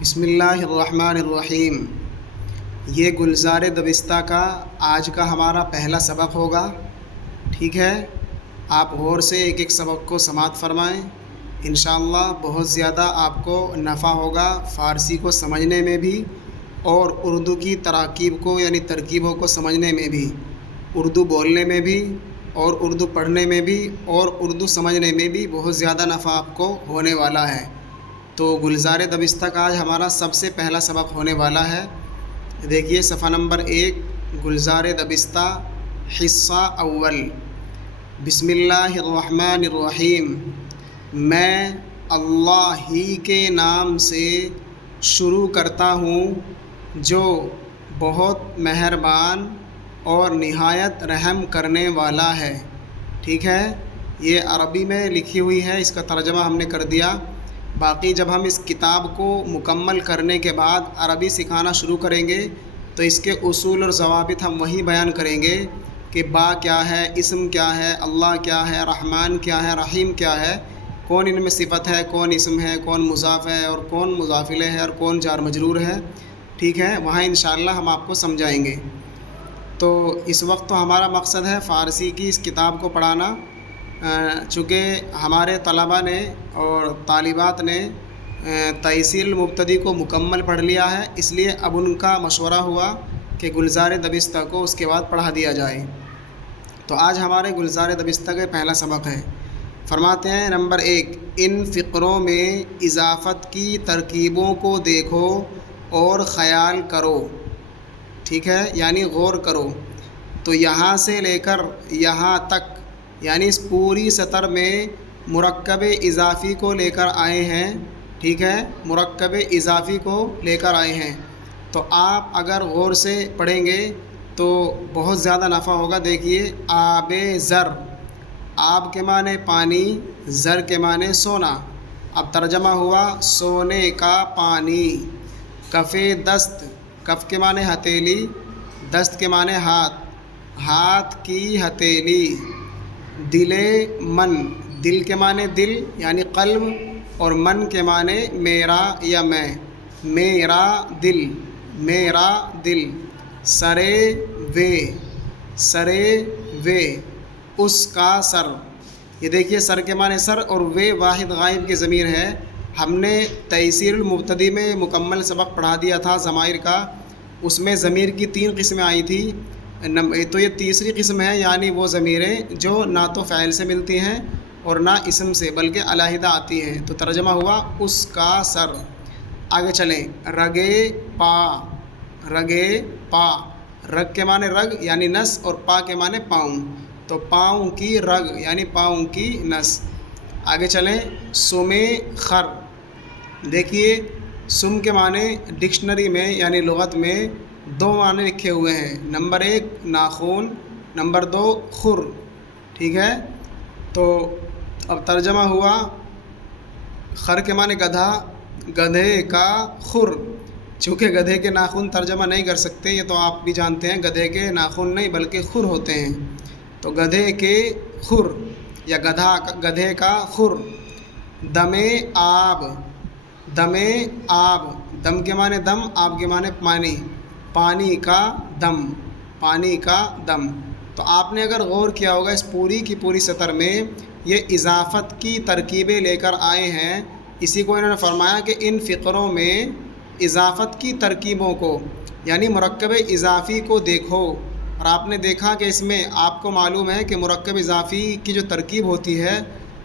بسم اللہ الرحمن الرحیم۔ یہ گلزار دبستہ کا آج کا ہمارا پہلا سبق ہوگا، ٹھیک ہے؟ آپ غور سے ایک ایک سبق کو سماعت فرمائیں، انشاءاللہ بہت زیادہ آپ کو نفع ہوگا فارسی کو سمجھنے میں بھی اور اردو کی تراکیب کو یعنی ترکیبوں کو سمجھنے میں بھی، اردو بولنے میں بھی اور اردو پڑھنے میں بھی اور اردو سمجھنے میں بھی بہت زیادہ نفع آپ کو ہونے والا ہے۔ تو گلزار دبستہ کا آج ہمارا سب سے پہلا سبق ہونے والا ہے۔ دیکھیے صفحہ نمبر 1، گلزار دبستہ حصہ اول۔ بسم اللہ الرحمن الرحیم۔ میں اللہ ہی کے نام سے شروع کرتا ہوں جو بہت مہربان اور نہایت رحم کرنے والا ہے، ٹھیک ہے؟ یہ عربی میں لکھی ہوئی ہے، اس کا ترجمہ ہم نے کر دیا۔ باقی جب ہم اس کتاب کو مکمل کرنے کے بعد عربی سکھانا شروع کریں گے تو اس کے اصول اور ضوابط ہم وہی بیان کریں گے کہ با کیا ہے، اسم کیا ہے، اللہ کیا ہے، رحمان کیا ہے، رحیم کیا ہے، کون ان میں صفت ہے، کون اسم ہے، کون مضاف ہے اور کون مضاف الیہ ہے اور کون جار مجرور ہے، ٹھیک ہے؟ وہاں انشاءاللہ ہم آپ کو سمجھائیں گے۔ تو اس وقت تو ہمارا مقصد ہے فارسی کی اس کتاب کو پڑھانا، چونکہ ہمارے طلباء نے اور طالبات نے تیسیر المبتدی کو مکمل پڑھ لیا ہے، اس لیے اب ان کا مشورہ ہوا کہ گلزار دبستہ کو اس کے بعد پڑھا دیا جائے۔ تو آج ہمارے گلزار دبستہ کا پہلا سبق ہے۔ فرماتے ہیں نمبر 1، ان فقروں میں اضافت کی ترکیبوں کو دیکھو اور خیال کرو، ٹھیک ہے؟ یعنی غور کرو۔ تو یہاں سے لے کر یہاں تک یعنی اس پوری سطر میں مرکب اضافی کو لے کر آئے ہیں، ٹھیک ہے؟ مرکب اضافی کو لے کر آئے ہیں۔ تو آپ اگر غور سے پڑھیں گے تو بہت زیادہ نفع ہوگا۔ دیکھیے آب زر، آب کے معنی پانی، زر کے معنی سونا۔ اب ترجمہ ہوا سونے کا پانی۔ کف دست، کف کے معنی ہتھیلی، دست کے معنی ہاتھ، ہاتھ کی ہتھیلی۔ دل من، دل کے معنی دل یعنی قلب اور من کے معنی میرا یا میں، میرا دل، میرا دل۔ سرے وے، سرے وے، اس کا سر۔ یہ دیکھیے سر کے معنی سر اور وے واحد غائب کی ضمیر ہے۔ ہم نے تیسیر المبتدی میں مکمل سبق پڑھا دیا تھا ضمائر کا، اس میں ضمیر کی 3 قسمیں آئی تھی، تو یہ تیسری قسم ہے، یعنی وہ ضمیریں جو نہ تو فاعل سے ملتی ہیں اور نہ اسم سے بلکہ علیحدہ آتی ہیں۔ تو ترجمہ ہوا اس کا سر۔ آگے چلیں، رگے پا، رگے پا، رگ کے معنی رگ یعنی نس اور پا کے معنی پاؤں، تو پاؤں کی رگ یعنی پاؤں کی نس۔ آگے چلیں، سمے خر۔ دیکھیے سم کے معنی ڈکشنری میں یعنی لغت میں 2 معنی لکھے ہوئے ہیں، نمبر 1 ناخن، نمبر 2 خر، ٹھیک ہے؟ تو اب ترجمہ ہوا خر کے معنی گدھا، گدھے کا خر۔ چونکہ گدھے کے ناخن ترجمہ نہیں کر سکتے، یہ تو آپ بھی جانتے ہیں، گدھے کے ناخن نہیں بلکہ خر ہوتے ہیں، تو گدھے کے خر یا گدھے کا خر۔ دم آب، دم آب، دم کے معنی دم، آب کے معنی پانی، پانی کا دم، پانی کا دم۔ تو آپ نے اگر غور کیا ہوگا اس پوری کی پوری سطر میں یہ اضافت کی ترکیبیں لے کر آئے ہیں، اسی کو انہوں نے فرمایا کہ ان فقروں میں اضافت کی ترکیبوں کو یعنی مرکب اضافی کو دیکھو۔ اور آپ نے دیکھا کہ اس میں آپ کو معلوم ہے کہ مرکب اضافی کی جو ترکیب ہوتی ہے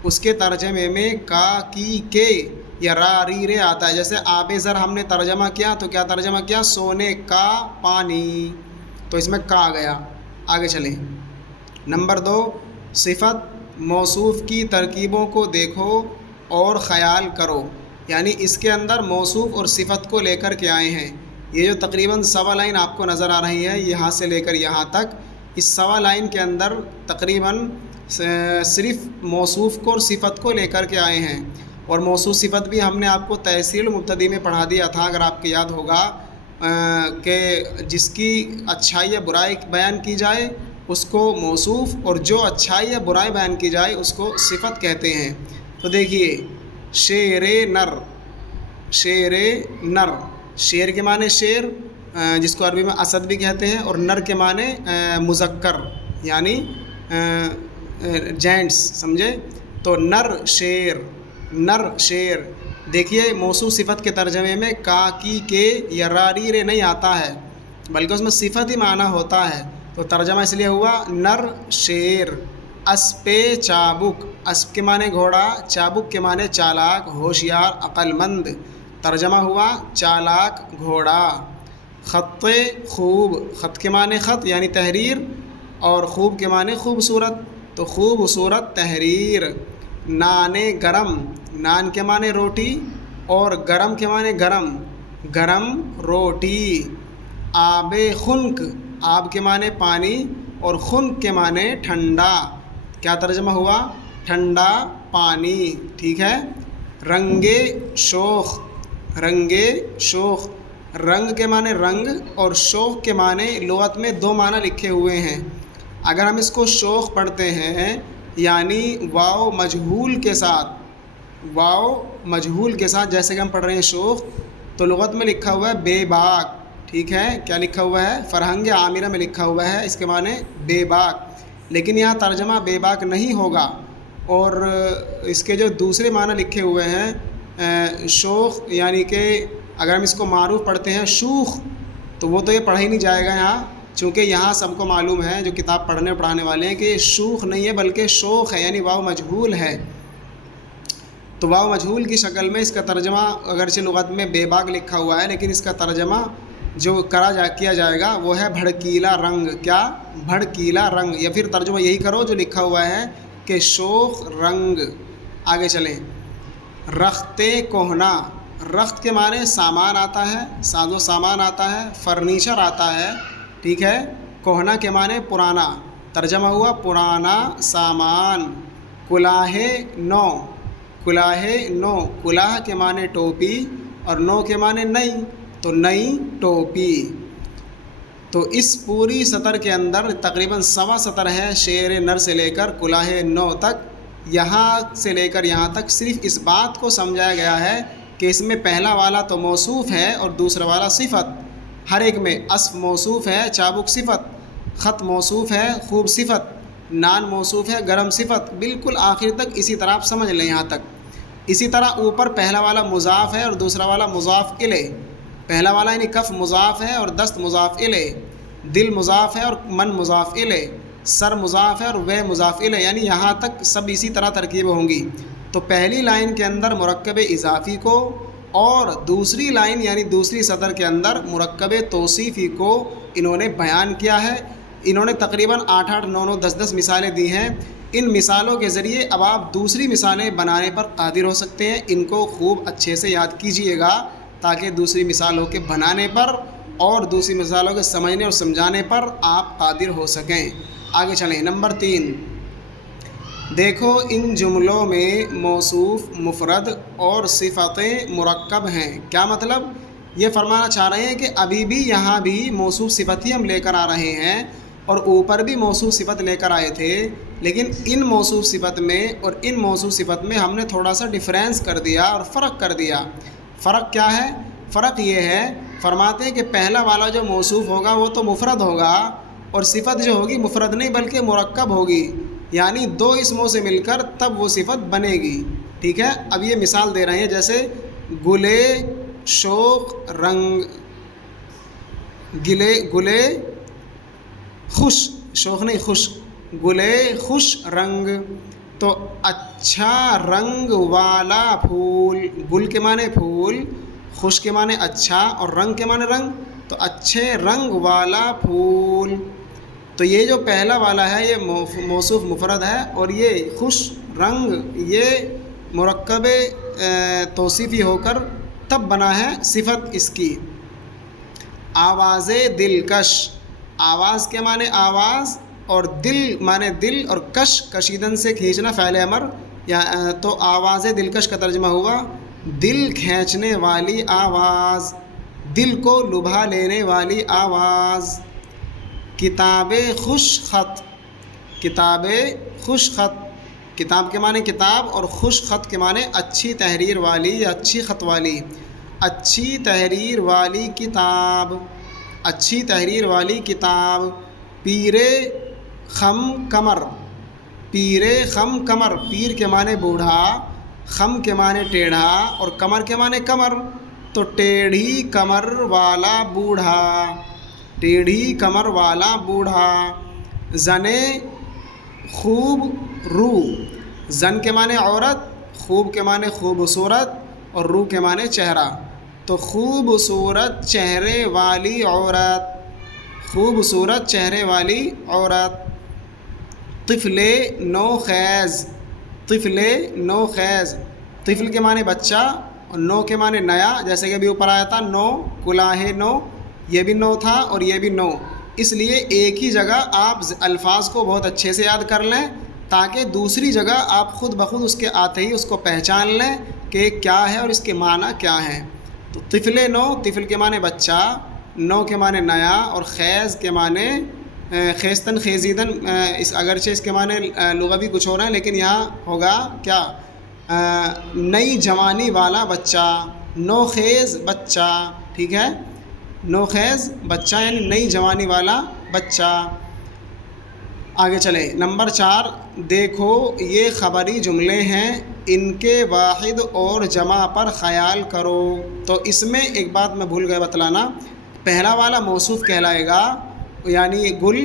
اس کے ترجمے میں کا، کی، کے یا را، ری، رے آتا ہے۔ جیسے آب زر ہم نے ترجمہ کیا تو کیا ترجمہ کیا؟ سونے کا پانی، تو اس میں کا آ گیا۔ آگے چلیں، نمبر 2 صفت موصوف کی ترکیبوں کو دیکھو اور خیال کرو، یعنی اس کے اندر موصوف اور صفت کو لے کر کے آئے ہیں۔ یہ جو تقریباً سوا لائن آپ کو نظر آ رہی ہے یہاں سے لے کر یہاں تک، اس سوا لائن کے اندر تقریباً صرف موصوف کو اور صفت کو لے کر کے آئے ہیں۔ اور موصوف صفت بھی ہم نے آپ کو تیسیر المبتدی میں پڑھا دیا تھا، اگر آپ کو یاد ہوگا، کہ جس کی اچھائی یا برائی بیان کی جائے اس کو موصوف اور جو اچھائی یا برائی بیان کی جائے اس کو صفت کہتے ہیں۔ تو دیکھیے شیر نر، شیر نر، شیر کے معنی شیر جس کو عربی میں اسد بھی کہتے ہیں، اور نر کے معنی مذکر یعنی جینٹس، سمجھے؟ تو نر شیر، نر شیر۔ دیکھیے موصوف صفت کے ترجمے میں کا کی کے یا را ری رے نہیں آتا ہے، بلکہ اس میں صفت ہی معنی ہوتا ہے، تو ترجمہ اس لیے ہوا نر شیر۔ اسپِ چابک، اسپ کے معنی گھوڑا، چابک کے معنی چالاک، ہوشیار، عقل مند، ترجمہ ہوا چالاک گھوڑا۔ خط خوب، خط کے معنی خط یعنی تحریر، اور خوب کے معنی خوبصورت، تو خوبصورت تحریر۔ نان گرم، نان کے معنی روٹی، اور گرم کے معنی گرم، گرم روٹی۔ آب خنک، آب کے معنی پانی، اور خنک کے معنی ٹھنڈا، کیا ترجمہ ہوا؟ ٹھنڈا پانی، ٹھیک ہے۔ رنگ شوخ، رنگ شوخ، رنگ کے معنی رنگ اور شوخ کے معنی لغت میں دو معنی لکھے ہوئے ہیں۔ اگر ہم اس کو شوخ پڑھتے ہیں یعنی واو مجہول کے ساتھ، واو مجہول کے ساتھ جیسے کہ ہم پڑھ رہے ہیں شوخ، تو لغت میں لکھا ہوا ہے بے باک، ٹھیک ہے؟ کیا لکھا ہوا ہے؟ فرہنگ عامرہ میں لکھا ہوا ہے اس کے معنی بے باک، لیکن یہاں ترجمہ بے باک نہیں ہوگا، اور اس کے جو دوسرے معنی لکھے ہوئے ہیں شوخ، یعنی کہ اگر ہم اس کو معروف پڑھتے ہیں شوخ، تو وہ تو یہ پڑھا ہی نہیں جائے گا یہاں، چونکہ یہاں سب کو معلوم ہے جو کتاب پڑھنے پڑھانے والے ہیں کہ یہ شوخ نہیں ہے بلکہ شوخ ہے، یعنی واو مجہول ہے۔ تو واو مجہول کی شکل میں اس کا ترجمہ اگرچہ لغت میں بے باک لکھا ہوا ہے، لیکن اس کا ترجمہ جو کیا جائے گا وہ ہے بھڑکیلا رنگ، کیا؟ بھڑکیلا رنگ، یا پھر ترجمہ یہی کرو جو لکھا ہوا ہے کہ شوخ رنگ۔ آگے چلیں۔ رخت کہنا، رخت کے معنی سامان آتا ہے، ساز و سامان آتا ہے، فرنیچر آتا ہے، ٹھیک ہے۔ کہنا کے معنی پرانا، ترجمہ ہوا پرانا سامان۔ کلاہ نو، کلاہ نو، کلاہ کے معنی ٹوپی اور نو کے معنی نئی، تو نئی ٹوپی۔ تو اس پوری سطر کے اندر تقریباً 1.25 سطر ہے شعر نر سے لے کر کلاہ نو تک، یہاں سے لے کر یہاں تک صرف اس بات کو سمجھایا گیا ہے کہ اس میں پہلا والا تو موصوف ہے اور دوسرا والا صفت، ہر ایک میں اسف موصوف ہے، چابک صفت، خط موصوف ہے، خوب صفت، نان موصوف ہے، گرم صفت، بالکل آخر تک اسی طرح آپ سمجھ لیں یہاں تک۔ اسی طرح اوپر پہلا والا مضاف ہے اور دوسرا والا مضاف الیہ، پہلا والا یعنی کف مضاف ہے اور دست مضاف الیہ، دل مضاف ہے اور من مضاف الیہ، سر مضاف ہے اور وے مضاف الیہ، یعنی یہاں تک سب اسی طرح ترکیب ہوں گی۔ تو پہلی لائن کے اندر مرکب اضافی کو اور دوسری لائن یعنی دوسری سطر کے اندر مرکب توصیفی کو انہوں نے بیان کیا ہے۔ انہوں نے تقریباً 8 9 10 مثالیں دی ہیں۔ ان مثالوں کے ذریعے اب آپ دوسری مثالیں بنانے پر قادر ہو سکتے ہیں۔ ان کو خوب اچھے سے یاد کیجئے گا تاکہ دوسری مثالوں کے بنانے پر اور دوسری مثالوں کے سمجھنے اور سمجھانے پر آپ قادر ہو سکیں۔ آگے چلیں۔ نمبر 3، دیکھو ان جملوں میں موصوف مفرد اور صفتیں مرکب ہیں۔ کیا مطلب؟ یہ فرمانا چاہ رہے ہیں کہ ابھی بھی یہاں بھی موصوف صفت ہی ہم لے کر آ رہے ہیں اور اوپر بھی موصوف صفت لے کر آئے تھے، لیکن ان موصوف صفت میں اور ان موصوف صفت میں ہم نے تھوڑا سا ڈیفرنس کر دیا اور فرق کر دیا۔ فرق کیا ہے؟ فرق یہ ہے، فرماتے ہیں کہ پہلا والا جو موصوف ہوگا وہ تو مفرد ہوگا اور صفت جو ہوگی مفرد نہیں بلکہ مرکب ہوگی، یعنی 2 اسموں سے مل کر تب وہ صفت بنے گی، ٹھیک ہے۔ اب یہ مثال دے رہے ہیں جیسے گلے شوق رنگ، گلے خوش، شوق نہیں خوش، گلے خوش رنگ، تو اچھا رنگ والا پھول، گل کے معنی پھول، خوش کے معنی اچھا اور رنگ کے معنی رنگ، تو اچھے رنگ والا پھول۔ تو یہ جو پہلا والا ہے یہ موصوف مفرد ہے اور یہ خوش رنگ یہ مرکب توصیفی ہو کر تب بنا ہے صفت اس کی۔ آواز دلکش، آواز کے معنی آواز اور دل معنی دل اور کش کشیدن سے کھینچنا فعل امر، تو آواز دلکش کا ترجمہ ہوا دل کھینچنے والی آواز، دل کو لبھا لینے والی آواز۔ کتاب خوش خط، کتاب خوش خط، کتاب کے معنی کتاب اور خوش خط کے معنی اچھی تحریر والی یا اچھی خط والی۔ اچھی تحریر والی کتاب، اچھی تحریر والی کتاب۔ پیر خم کمر، پیر خم کمر، پیر کے معنی بوڑھا، خم کے معنی ٹیڑھا اور کمر کے معنی کمر، تو ٹیڑھی کمر والا بوڑھا، ٹیڑھی کمر والا بوڑھا۔ زن خوب رو، زن کے معنی عورت، خوب کے معنی خوبصورت اور رو کے معنی چہرہ، تو خوبصورت چہرے والی عورت، خوبصورت چہرے والی عورت۔ طفل نو خیز، طفل نو خیز، طفل کے معنی بچہ اور نو کے معنی نیا، جیسے کہ ابھی اوپر آیا تھا نو کلاہ نو، یہ بھی نو تھا اور یہ بھی نو، اس لیے ایک ہی جگہ آپ الفاظ کو بہت اچھے سے یاد کر لیں تاکہ دوسری جگہ آپ خود بخود اس کے آتے ہی اس کو پہچان لیں کہ کیا ہے اور اس کے معنی کیا ہیں۔ تو طفل نو، طفل کے معنی بچہ، نو کے معنی نیا اور خیز کے معنی خیزتن خیزیدن، اس اگرچہ اس کے معنی لغوی کچھ ہو رہا ہے لیکن یہاں ہوگا کیا، نئی جوانی والا بچہ، نو خیز بچہ، ٹھیک ہے، نو خیز بچہ یعنی نئی جوانی والا بچہ۔ آگے چلیں، نمبر 4، دیکھو یہ خبری جملے ہیں، ان کے واحد اور جمع پر خیال کرو۔ تو اس میں ایک بات میں بھول گیا بتلانا، پہلا والا موصوف کہلائے گا یعنی گل،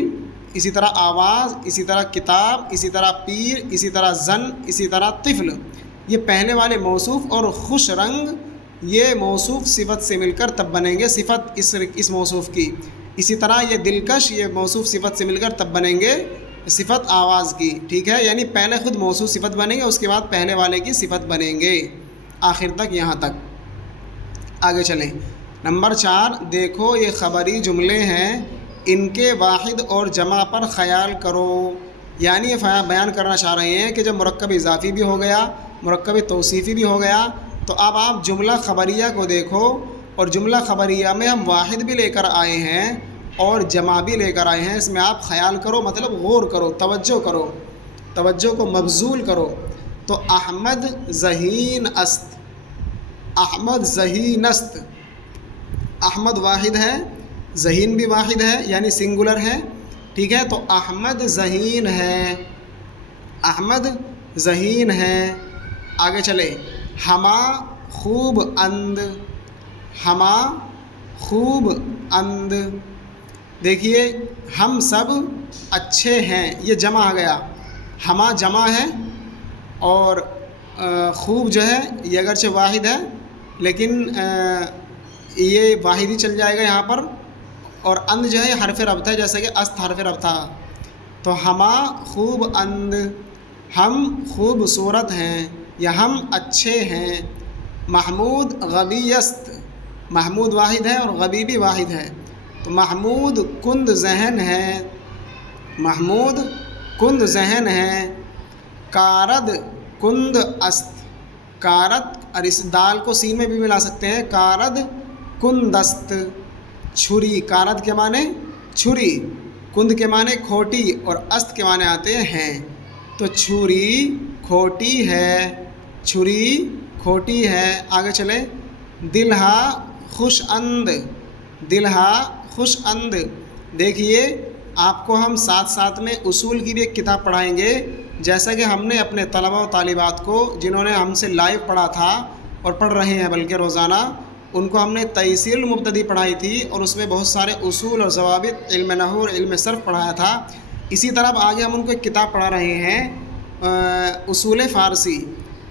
اسی طرح آواز، اسی طرح کتاب، اسی طرح پیر، اسی طرح زن، اسی طرح طفل، یہ پہلے والے موصوف، اور خوش رنگ یہ موصوف صفت سے مل کر تب بنیں گے صفت اس موصوف کی۔ اسی طرح یہ دلکش یہ موصوف صفت سے مل کر تب بنیں گے صفت آواز کی، ٹھیک ہے، یعنی پہلے خود موصوف صفت بنیں گے، اس کے بعد پہلے والے کی صفت بنیں گے، آخر تک یہاں تک۔ آگے چلیں، نمبر 4، دیکھو یہ خبری جملے ہیں، ان کے واحد اور جمع پر خیال کرو، یعنی یہ بیان کرنا چاہ رہے ہیں کہ جب مرکب اضافی بھی ہو گیا، مرکب توصیفی بھی ہو گیا، تو اب آپ جملہ خبریہ کو دیکھو، اور جملہ خبریہ میں ہم واحد بھی لے کر آئے ہیں اور جمع بھی لے کر آئے ہیں، اس میں آپ خیال کرو، مطلب غور کرو، توجہ کرو، توجہ کو مبذول کرو۔ تو احمد ذہین است، احمد ذہین است، احمد واحد ہے، ذہین بھی واحد ہے یعنی سنگولر ہے، ٹھیک ہے، تو احمد ذہین ہے، احمد ذہین ہے۔ آگے چلے، ہما خوب اند، ہما خوب اند، دیکھیے ہم سب اچھے ہیں، یہ جمع آ گیا، ہما جمع ہے اور خوب جو ہے یہ اگرچہ واحد ہے لیکن یہ واحد ہی چل جائے گا یہاں پر، اور اند جو ہے حرف ربط ہے، جیسا کہ است حرف ربط تھا، تو ہما خوب اند، ہم خوبصورت ہیں یا ہم اچھے ہیں۔ محمود غبی است، محمود واحد ہے اور غبی بھی واحد ہے، تو محمود کند ذہن ہے، محمود کند ذہن ہے۔ کارد کند است، کارد، اور اس دال کو سین میں بھی ملا سکتے ہیں، کارد کند است۔ چھری، کارد کے معنی چھری، کند کے معنی کھوٹی اور است کے معنی آتے ہیں، تو چھری کھوٹی ہے، چھری کھوٹی ہے۔ آگے چلیں، دلہا خوش اند، دلہا خوش اند، دیکھیے آپ کو ہم ساتھ ساتھ میں اصول کی بھی ایک کتاب پڑھائیں گے، جیسا کہ ہم نے اپنے طلبہ و طالبات کو جنہوں نے ہم سے لائیو پڑھا تھا اور پڑھ رہے ہیں بلکہ روزانہ، ان کو ہم نے تیسیر المبتدی پڑھائی تھی اور اس میں بہت سارے اصول اور ضوابط، علم نحو اور علم صرف پڑھایا تھا۔ اسی طرح اب آگے ہم ان کو ایک کتاب پڑھا رہے ہیں اصول فارسی،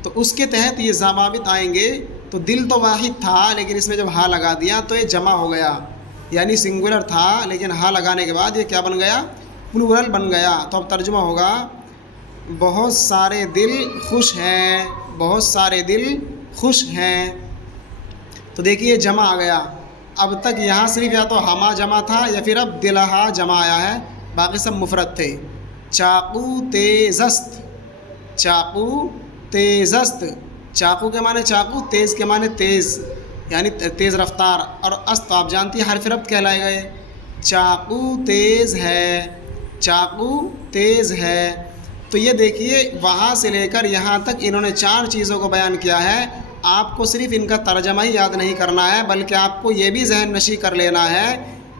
تو اس کے تحت یہ ضوابط آئیں گے۔ تو دل تو واحد تھا لیکن اس میں جب ہا لگا دیا تو یہ جمع ہو گیا، یعنی سنگولر تھا لیکن ہا لگانے کے بعد یہ کیا بن گیا، پلورل بن گیا۔ تو اب ترجمہ ہوگا، بہت سارے دل خوش ہیں، بہت سارے دل خوش ہیں، تو دیکھیے جمع آ گیا۔ اب تک یہاں صرف یا تو ہما جمع تھا یا پھر اب دلہا جمع آیا ہے، باقی سب مفرد تھے۔ چاقو تیز است، چاقو تیز است، چاقو کے معنی چاقو، تیز کے معنی تیز یعنی تیز رفتار، اور است آپ جانتی ہیں حرف ربط کہلائے گئے۔ چاقو تیز ہے، چاقو تیز ہے، تو یہ دیکھیے وہاں سے لے کر یہاں تک انہوں نے 4 چیزوں کو بیان کیا ہے، آپ کو صرف ان کا ترجمہ ہی یاد نہیں کرنا ہے، بلکہ آپ کو یہ بھی ذہن نشی کر لینا ہے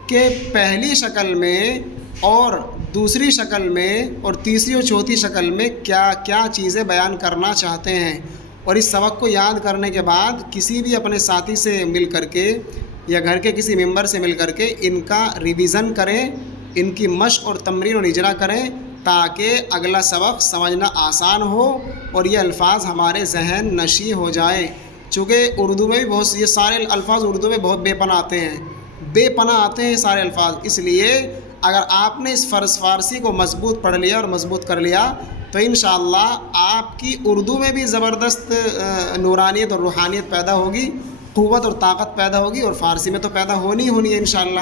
کہ پہلی شکل میں اور دوسری شکل میں اور تیسری اور چوتھی شکل میں کیا کیا چیزیں بیان کرنا چاہتے ہیں۔ اور اس سبق کو یاد کرنے کے بعد کسی بھی اپنے ساتھی سے مل کر کے یا گھر کے کسی ممبر سے مل کر کے ان کا ریویژن کریں، ان کی مشق اور تمرین اور اجرا کریں، تاکہ اگلا سبق سمجھنا آسان ہو اور یہ الفاظ ہمارے ذہن نشیں ہو جائیں۔ چونکہ اردو میں بھی یہ سارے الفاظ اردو میں بہت بے پناہ آتے ہیں، بے پناہ آتے ہیں یہ سارے الفاظ۔ اس لیے اگر آپ نے اس فارسی کو مضبوط پڑھ لیا اور مضبوط کر لیا تو انشاءاللہ آپ کی اردو میں بھی زبردست نورانیت اور روحانیت پیدا ہوگی، قوت اور طاقت پیدا ہوگی، اور فارسی میں تو پیدا ہونی ہے انشاءاللہ۔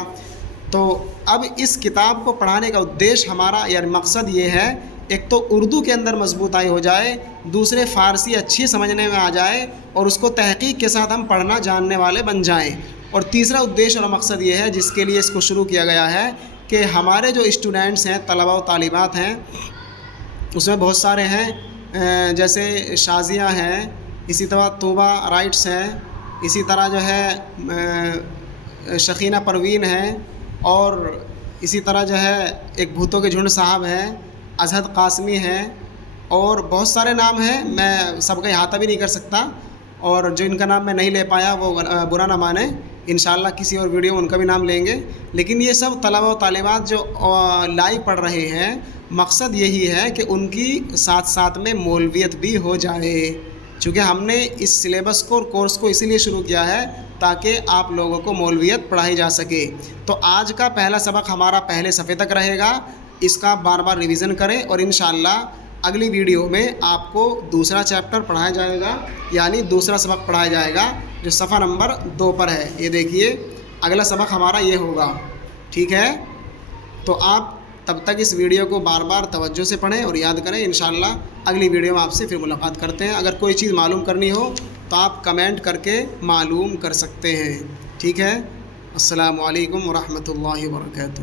تو اب اس کتاب کو پڑھانے کا ادیش ہمارا یعنی مقصد یہ ہے، ایک تو اردو کے اندر مضبوطائی ہو جائے، دوسرے فارسی اچھی سمجھنے میں آ جائے اور اس کو تحقیق کے ساتھ ہم پڑھنا جاننے والے بن جائیں، اور تیسرا ادیش اور مقصد یہ ہے جس کے لیے اس کو شروع کیا گیا ہے کہ ہمارے جو اسٹوڈنٹس ہیں، طلباء و طالبات ہیں، اس میں بہت سارے ہیں، جیسے شازیہ ہیں، اسی طرح طوبہ رائٹس ہیں، اسی طرح جو ہے شقینہ پروین ہیں، اور اسی طرح جو ہے ایک بھوتوں کے جھنڈ صاحب ہیں، ازہد قاسمی ہیں، اور بہت سارے نام ہیں، میں سب کا احاطہ بھی نہیں کر سکتا، اور جو ان کا نام میں نہیں لے پایا وہ برا نہ مانیں، انشاءاللہ کسی اور ویڈیو میں ان کا بھی نام لیں گے۔ لیکن یہ سب طلباء و طالبات جو لائیو پڑھ رہے ہیں، مقصد یہی ہے کہ ان کی ساتھ ساتھ میں مولویت بھی ہو جائے، چونکہ ہم نے اس سلیبس کو اور کورس کو اسی لیے شروع کیا ہے تاکہ آپ لوگوں کو مولویت پڑھائی جا سکے۔ تو آج کا پہلا سبق ہمارا پہلے صفحے تک رہے گا، اس کا بار بار ریویژن کریں، اور انشاءاللہ اگلی ویڈیو میں آپ کو دوسرا چیپٹر پڑھایا جائے گا، یعنی دوسرا سبق پڑھایا جائے گا جو صفحہ نمبر 2 پر ہے۔ یہ دیکھیے اگلا سبق ہمارا یہ ہوگا، ٹھیک ہے؟ تو آپ تب تک اس ویڈیو کو بار بار توجہ سے پڑھیں اور یاد کریں۔ انشاءاللہ اگلی ویڈیو میں آپ سے پھر ملاقات کرتے ہیں۔ اگر کوئی چیز معلوم کرنی ہو تو آپ کمنٹ کر کے معلوم کر سکتے ہیں، ٹھیک ہے؟ السلام علیکم ورحمۃ اللہ وبرکاتہ۔